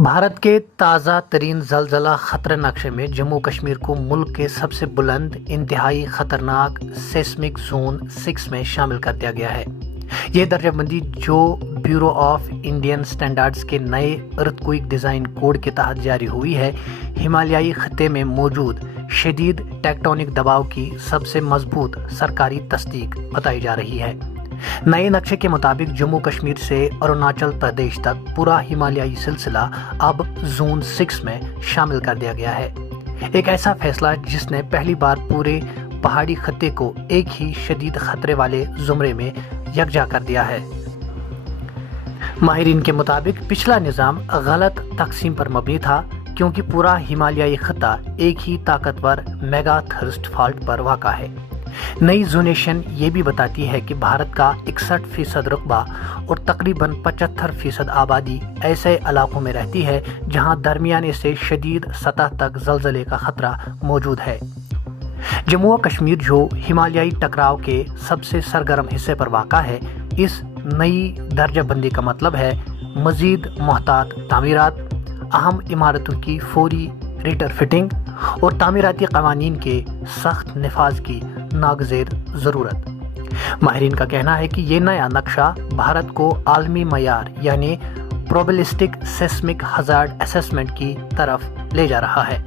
भारत के ताज़ा तरीन ज़लज़ला ख़तरा नक्शे में जम्मू कश्मीर को मुल्क के सबसे बुलंद इंतहाई ख़तरनाक सेस्मिक जोन 6 में शामिल कर दिया गया है। यह दर्जाबंदी जो ब्यूरो ऑफ इंडियन स्टैंडर्ड्स के नए अर्थक्वेक डिज़ाइन कोड के तहत जारी हुई है, हिमालयाई खत्ते में मौजूद शदीद टेक्टोनिक दबाव की सबसे मजबूत सरकारी तस्दीक बताई जा रही है। नए नक्शे के मुताबिक जम्मू कश्मीर से अरुणाचल प्रदेश तक पूरा हिमालयाई सिलसिला अब जोन 6 में शामिल कर दिया गया है। एक ऐसा फैसला जिसने पहली बार पूरे पहाड़ी खत्ते को एक ही शदीद खतरे वाले जुमरे में यकजा कर दिया है। माहिरीन के मुताबिक पिछला निज़ाम गलत तकसीम पर मबनी था, क्योंकि पूरा हिमालयाई खत्ता एक ही ताकतवर मेगा थर्स्ट फॉल्ट पर वाक़ा है। नई जोनेशन ये भी बताती है कि भारत का 61% रकबा और तकरीबन 75% आबादी ऐसे इलाकों में रहती है जहां दरमियाने से शदीद सतह तक ज़लज़ले का खतरा मौजूद है। जम्मू व कश्मीर जो हिमालयाई टकराव के सबसे सरगर्म हिस्से पर वाक़ा है, इस नई दर्जाबंदी का मतलब है मज़ीद मोहतात तामीरात, अहम इमारतों की फौरी रिटरफिटिंग और तामीराती कवानीन के सख्त नफाज की नागज़ेर ज़रूरत। माहिरीन का कहना है कि ये नया नक्शा भारत को आलमी मयार यानी प्रोबेबिलिस्टिक सेस्मिक हज़ार्ड असेसमेंट की तरफ ले जा रहा है,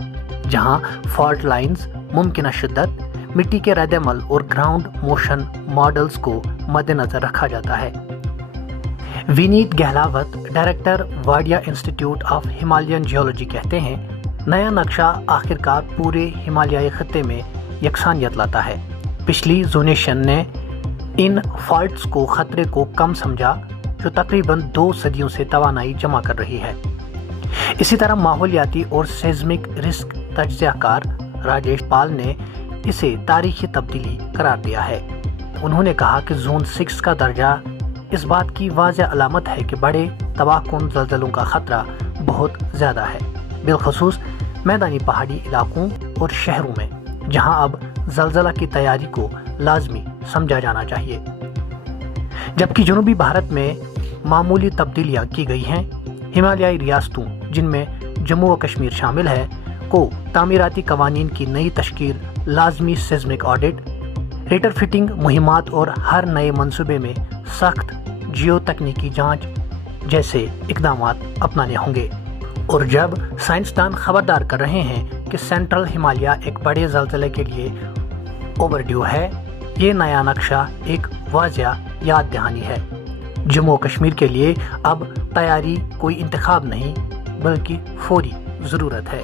जहां फॉल्ट लाइंस, मुमकिन शिद्दत, मिट्टी के रद्द-ए-अमल और ग्राउंड मोशन मॉडल्स को मद्देनज़र रखा जाता है। Vineet Gahlawat, director Wadia institute of Himalayan geology कहते हैं, नया नक्शा आखिरकार पूरे हिमालयाई खत्ते में यकसानियत लाता है। पिछली जोनेशन ने इन फॉल्ट्स को खतरे को कम समझा, जो तकरीबन 2 सदियों से तवानाई जमा कर रही है। इसी तरह माहौलियाती और सेस्मिक रिस्क तज्ज़ियाकार राजेश पाल ने इसे तारीखी तब्दीली करार दिया है। उन्होंने कहा कि जोन 6 का दर्जा इस बात की वाज़ेह अलामत है कि बड़े तबाहकुन ज़लज़लों का खतरा बहुत ज़्यादा है, बिलखसूस मैदानी पहाड़ी इलाकों और शहरों में, जहां अब ज़लज़ला की तैयारी को लाजमी समझा जाना चाहिए। जबकि जनूबी भारत में मामूली तब्दीलियां की गई हैं, हिमालयाई रियासतों जिनमें जम्मू व कश्मीर शामिल है को तामीराती कवानीन की नई तश्कील, लाजमी सेस्मिक ऑडिट, रिटरफिटिंग मुहिमात और हर नए मंसूबे में सख्त जियो तकनीकी जाँच जैसे इकदामात अपनाने होंगे। और जब साइंसदान खबरदार कर रहे हैं कि सेंट्रल हिमालय एक बड़े ज़लज़ले के लिए ओवरड्यू है, ये नया नक्शा एक वाज़ेह याद दहानी है। जम्मू कश्मीर के लिए अब तैयारी कोई इंतखाब नहीं, बल्कि फौरी ज़रूरत है।